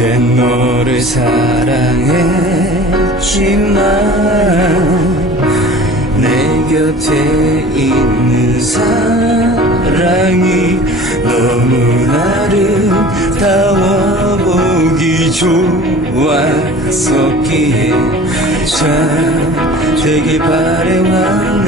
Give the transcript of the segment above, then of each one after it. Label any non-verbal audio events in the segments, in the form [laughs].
그땐 너를 사랑했지만 내 곁에 있는 사랑이 너무나 아름다워 보기 좋았었기에 자 되길 바래왔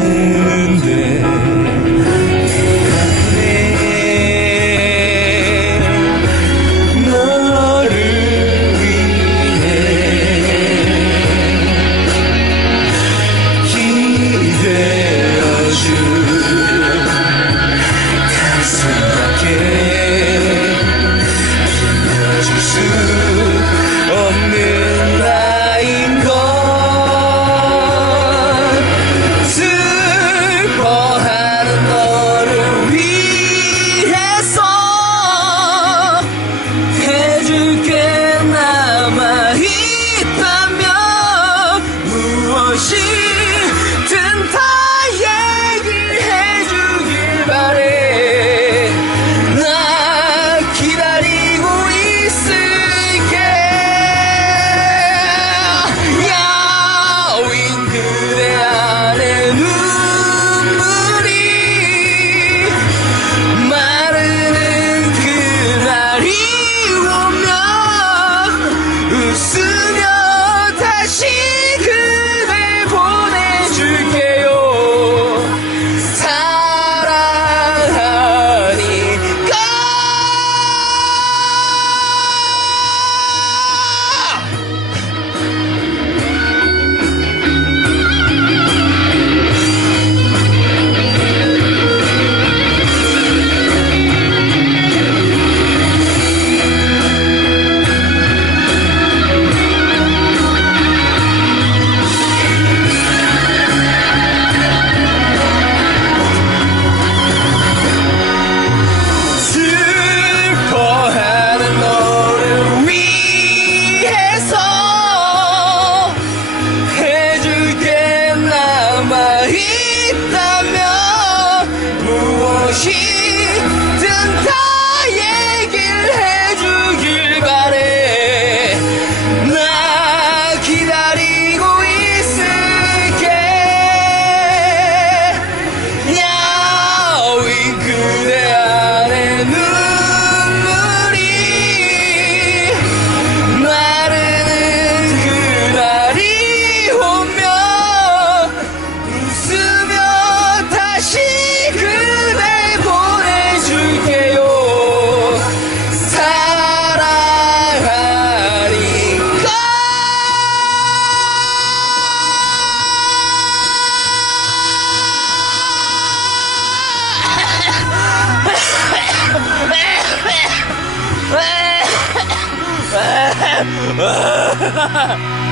수 啊 [laughs]